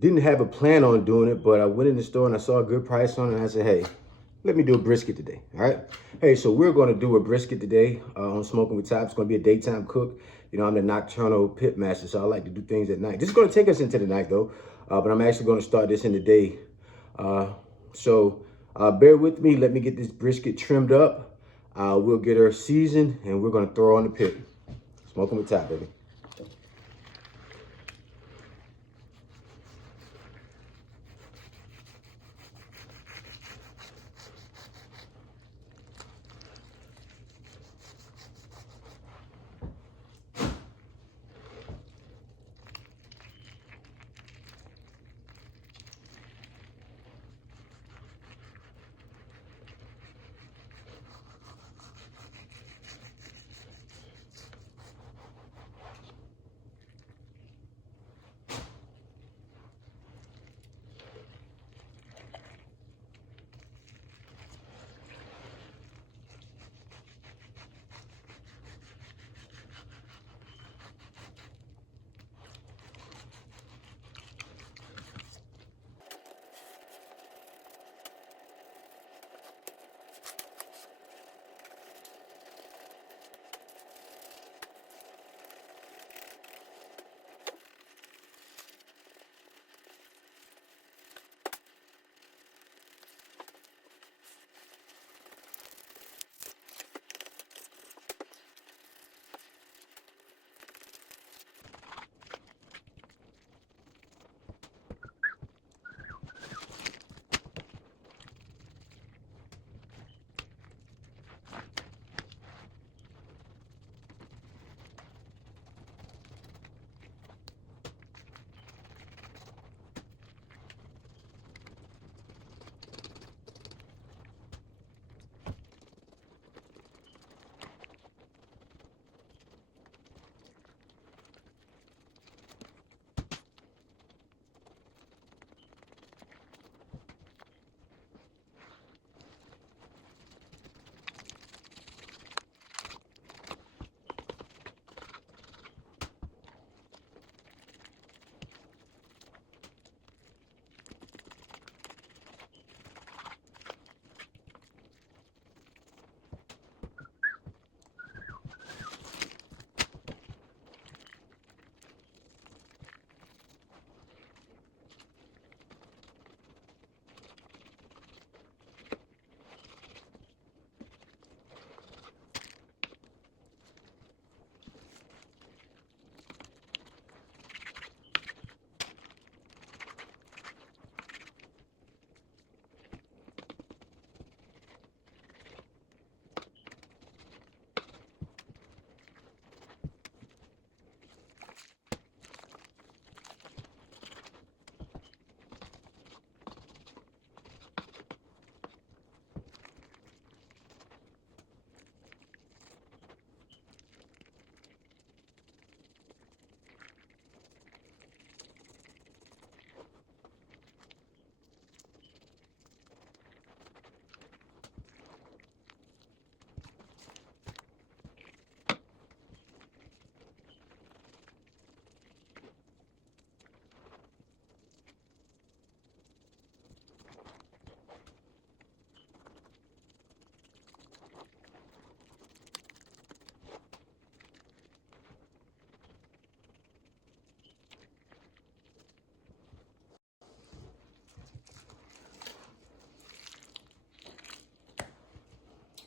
Didn't have a plan on doing it, but I went in the store and I saw a good price on it, and I said, hey, let me do a brisket today. All right. Hey, so we're going to do a brisket today on Smoking with Top. It's going to be a daytime cook. You know, I'm the nocturnal pit master, so I like to do things at night. This is going to take us into the night, though, but I'm actually going to start this in the day. So bear with me. Let me get this brisket trimmed up. We'll get her seasoned, and we're going to throw her on the pit. Smoking with Top, baby.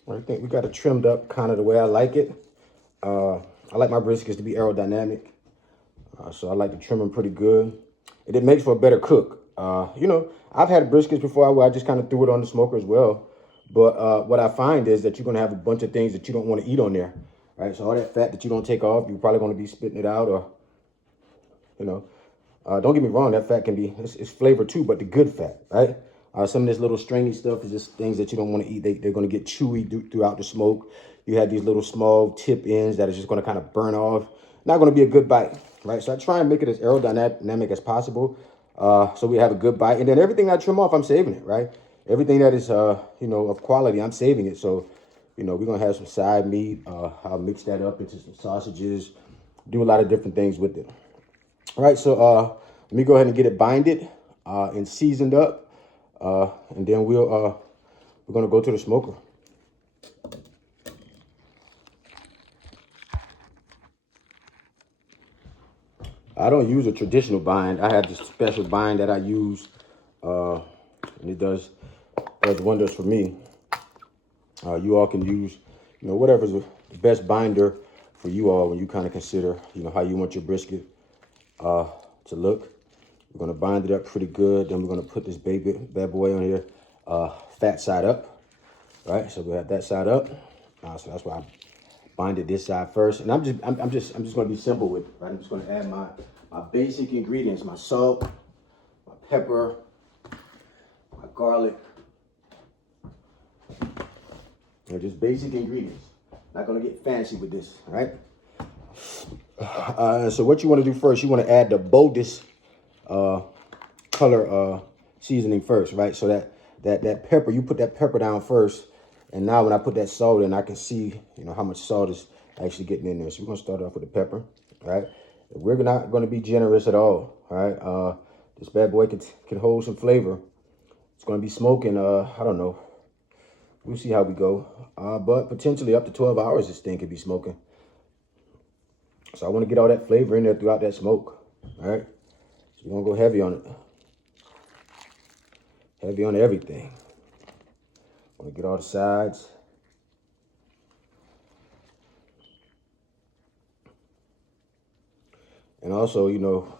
I think we got it trimmed up kind of the way I like it. I like my briskets to be aerodynamic, so I like to trim them pretty good. And it makes for a better cook. You know, I've had briskets before where I just kind of threw it on the smoker as well. But what I find is that you're going to have a bunch of things that you don't want to eat on there, right? So all that fat that you don't take off, you're probably going to be spitting it out, or, you know. Don't get me wrong, that fat can be, it's flavor too, but the good fat, right? Some of this little stringy stuff is just things that you don't want to eat. They're going to get chewy throughout the smoke. You have these little small tip ends that are just going to kind of burn off. Not going to be a good bite, right? So I try and make it as aerodynamic as possible, so we have a good bite. And then everything I trim off, I'm saving it, right? everything that is, you know, of quality, I'm saving it. So, you know, we're going to have some side meat. I'll mix that up into some sausages, do a lot of different things with it. All right, so let me go ahead and get it binded and seasoned up. And then we're going to go to the smoker. I don't use a traditional bind. I have this special bind that I use, and it does wonders for me. You all can use, you know, whatever's the best binder for you all when you kind of consider, you know, how you want your brisket to look. We're gonna bind it up pretty good. Then we're gonna put this bad boy on here, fat side up. Right, so we have that side up. So that's why I binded this side first. And I'm just gonna be simple with it. Right, I'm just gonna add my basic ingredients: my salt, my pepper, my garlic. You know, just basic ingredients. Not gonna get fancy with this, all right? So what you want to do first, you want to add the boldest color seasoning first, right? So that pepper, you put that pepper down first, and now when I put that salt in, I can see, you know, how much salt is actually getting in there. So we're gonna start off with the pepper, right? We're not gonna be generous at all right? This bad boy can hold some flavor. It's gonna be smoking, I don't know. We'll see how we go. But potentially up to 12 hours this thing could be smoking. So I want to get all that flavor in there throughout that smoke. All right. So we're going to go heavy on it. Heavy on everything. Want to get all the sides. And also, you know,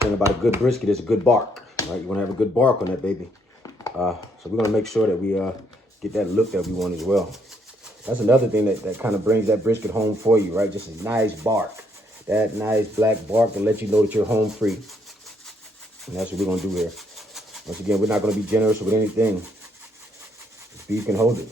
thing about a good brisket is a good bark. Right? You want to have a good bark on that baby. So we're going to make sure that we get that look that we want as well. That's another thing that kind of brings that brisket home for you, right? Just a nice bark. That nice black bark to let you know that you're home free. And that's what we're going to do here. Once again, we're not going to be generous with anything. Beef can hold it.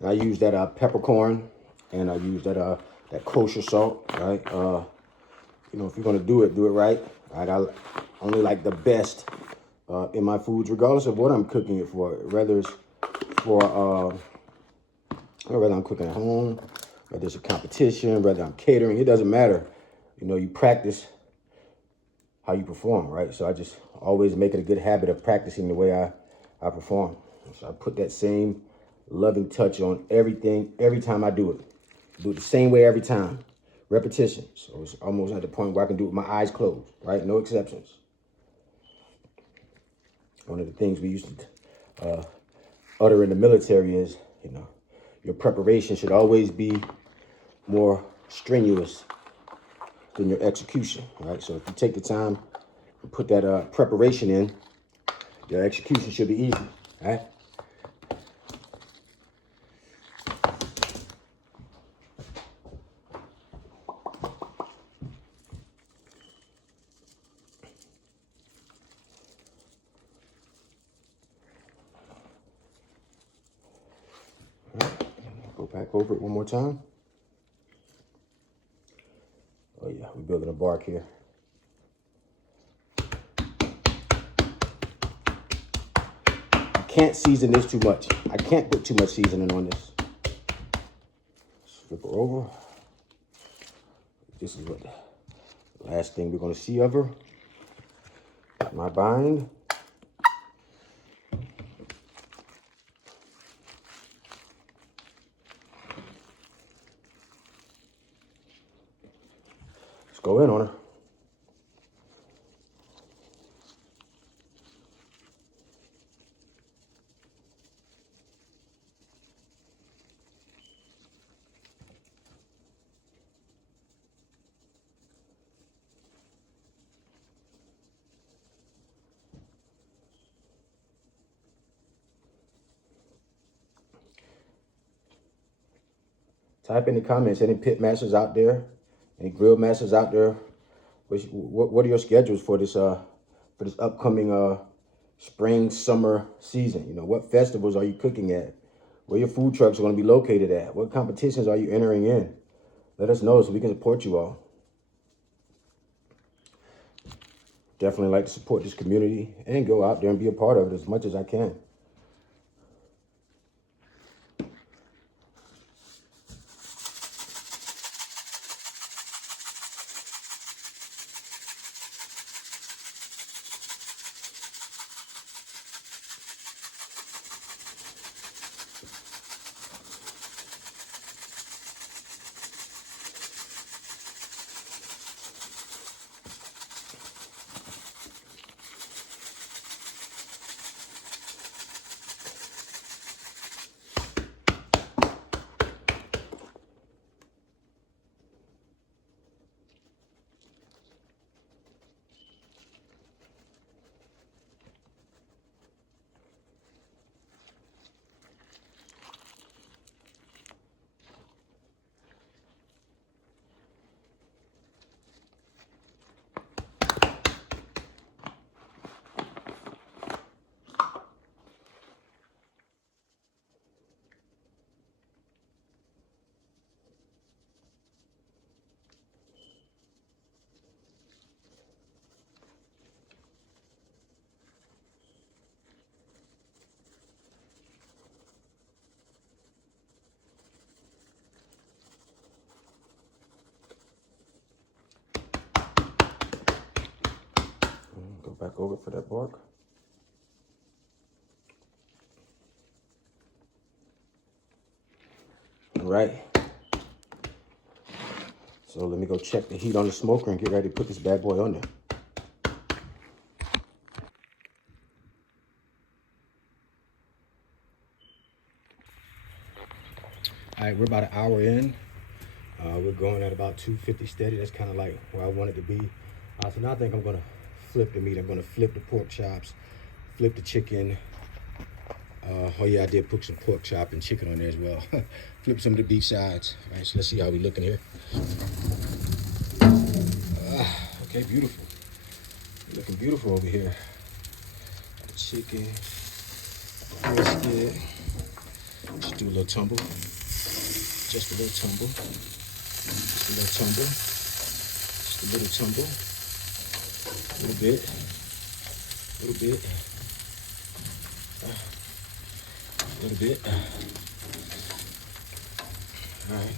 And I use that peppercorn, and I use that kosher salt, right? You know, if you're gonna do it right. Right, I only like the best in my foods, regardless of what I'm cooking it for. Whether it's for, whether I'm cooking at home, whether it's a competition, whether I'm catering, it doesn't matter. You know, you practice how you perform, right? So I just always make it a good habit of practicing the way I perform. So I put that same loving touch on everything, every time I do it. Do it the same way every time. Repetition. So it's almost at the point where I can do it with my eyes closed, right? No exceptions. One of the things we used to utter in the military is, you know, your preparation should always be more strenuous than your execution, right? So if you take the time and put that preparation in, your execution should be easy, right? Go back over it one more time. Oh yeah, we're building a bark here. I can't season this too much. I can't put too much seasoning on this. Flip her over. This is what the last thing we're gonna see of her. My bind. Let's go in on her. Type in the comments, any pit masters out there, any grill masters out there. What are your schedules for this upcoming spring, summer season. You know, what festivals are you cooking at? Where your food trucks are going to be located at? What competitions are you entering in? Let us know so we can support you all. Definitely like to support this community and go out there and be a part of it as much as I can. Go back over for that bark. All right. So let me go check the heat on the smoker and get ready to put this bad boy on there. All right, we're about an hour in. We're going at about 250 steady. That's kind of like where I want it to be. So now I think I'm gonna flip the meat. I'm gonna flip the pork chops, flip the chicken. Oh yeah, I did put some pork chop and chicken on there as well. Flip some of the beef sides. All right, so let's see how we looking here. Okay, beautiful. Looking beautiful over here. Chicken, brisket. Just do a little tumble. Just a little tumble. Just a little tumble. Just a little tumble. A little bit. A little bit. A little bit. All right.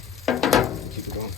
Keep it going.